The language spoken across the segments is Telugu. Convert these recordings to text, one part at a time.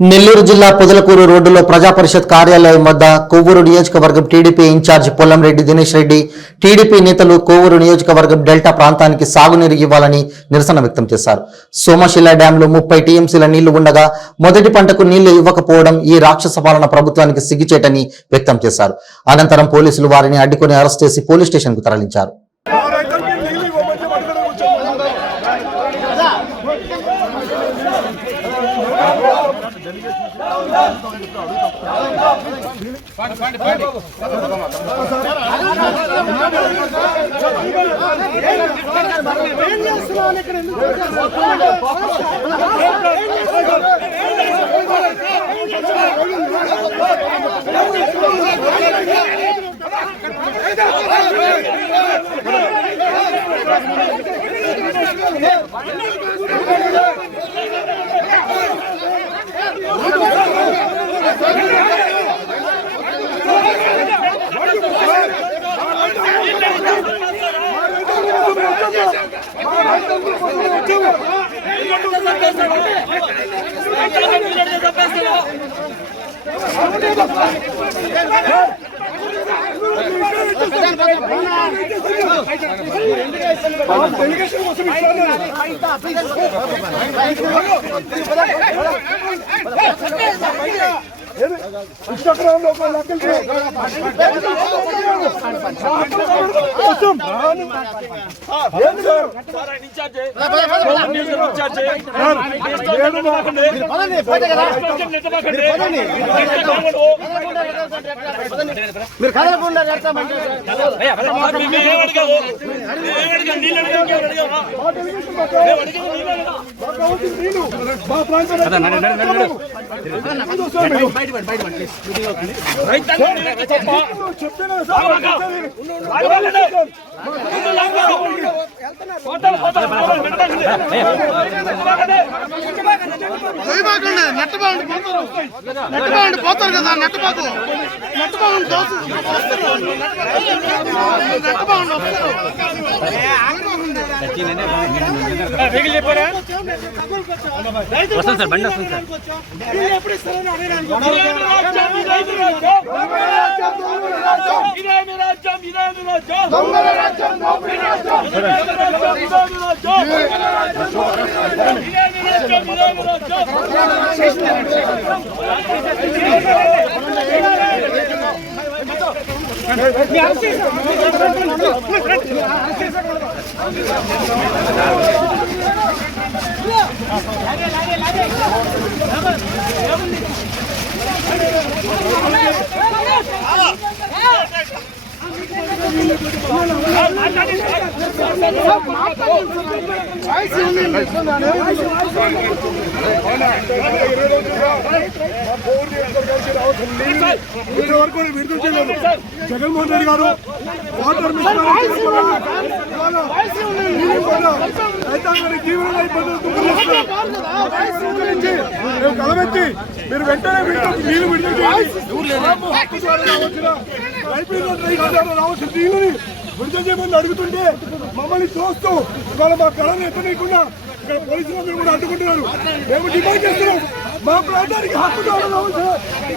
నెల్లూరు జిల్లా పొదలకూరు రోడ్డులో ప్రజాపరిషత్ కార్యాలయం వద్ద కొవ్వూరు నియోజకవర్గం TDP incharge Pollamreddy Dinesh Reddy TDP నేతలు కొవ్వూరు నియోజకవర్గం డెల్టా ప్రాంతానికి సాగునీరు ఇవ్వాలని నిరసన వ్యక్తం చేశారు. సోమశిల డ్యాంలో 30 టీఎంసీల నీళ్లు ఉండగా మొదటి పంటకు నీళ్లు ఇవ్వకపోవడం ఈ రాక్షస పాలన ప్రభుత్వానికి సిగ్గుచేటని వ్యక్తం చేశారు. అనంతరం పోలీసులు వారిని అడ్డుకుని అరెస్ట్ చేసి పోలీస్ స్టేషన్కు తరలించారు. పోతారు కదా నెట్టబాకు వస్తాను సార్ బండి వస్తుంది జగన్మోహన్ రెడ్డి గారు వాటర్ రైతాంగానికి తీవ్రంగా ఇబ్బందులు కలబెట్టి మీరు వెంటనే నీళ్లు విడుదల రావాల్సిన నీళ్ళని విడుదల చేయమని అడుగుతుంటే మమ్మల్ని చూస్తూ ఇవాళ మా కళను ఎత్తనీయకుండా ఇక్కడ పోలీసులందరూ కూడా అడ్డుకుంటున్నారు. మేము డిమాండ్ చేస్తున్నాం మా ప్రాంతానికి హక్కుదారులు రావాల్సిన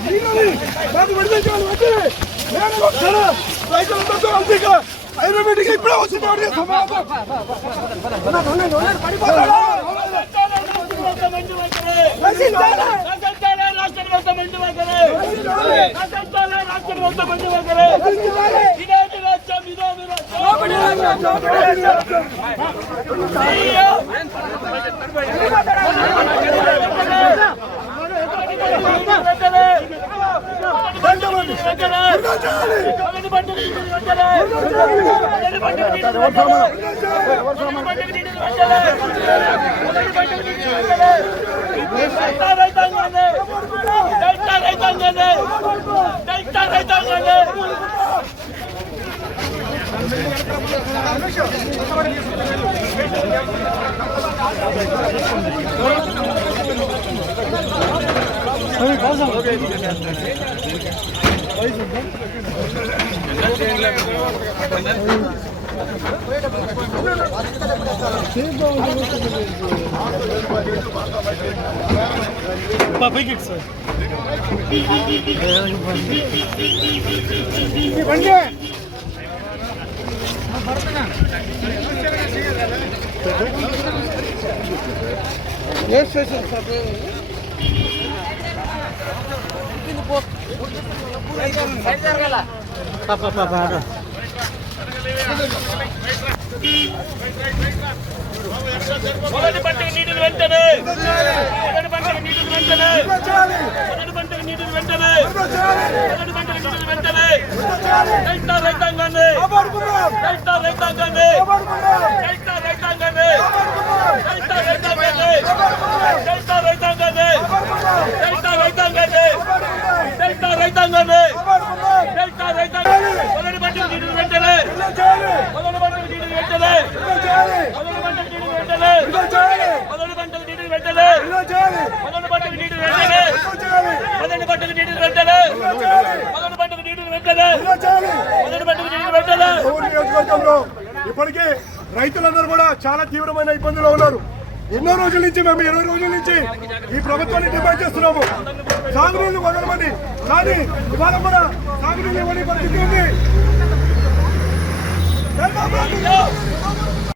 నీళ్ళని మాకు విడుదల చేయాలి. రైతులందరితో అంతేగా హైదరాబాద్కి ఇప్పుడే వస్తున్నాడు. మొదటి పంటకు నీటిని వెంటనే మొదటి పంటకు నీటిని వెంటనే మొదటి పంటకు నీటిని వెంటనే మొదటి పంటకు నీటిని వెంటనే రైతా రైతాంగాన్ని రైతా రైతాంగాన్ని రైతా రైతాంగాన్ని రైతా రైతాంగాన్ని రైతా రైతాంగాన్ని రైతా రైతాంగాన్ని రైతా రైతాంగాన్ని రైతా రైతాంగాన్ని మొదటి పంటకు నీటిని వెంటనే మొదటి పంటకు నీటిని వెంటనే మొదటి పంటకు నీటిని వెంటనే మొదటి పంటకు నీటిని వెంటనే మొదటి పంటకు నీటిని వెంటనే మొదటి పంటకు నీటిని వెంటనే మొదటి పంటకు నీటిని వెంటనే మొదటి పంటకు నీటిని వెంటనే. నియోజకవర్గంలో ఇప్పటికే రైతులందరూ కూడా చాలా తీవ్రమైన ఇబ్బందులు ఉన్నారు. ఎన్నో రోజుల నుంచి మేము 20 రోజుల నుంచి ఈ ప్రభుత్వాన్ని డిమాండ్ చేస్తున్నాము. సాగునీళ్లు వదలమని, కానీ ఇవాళ కూడా సాగునీళ్ళు ఇవ్వని పరిస్థితి ఉంది.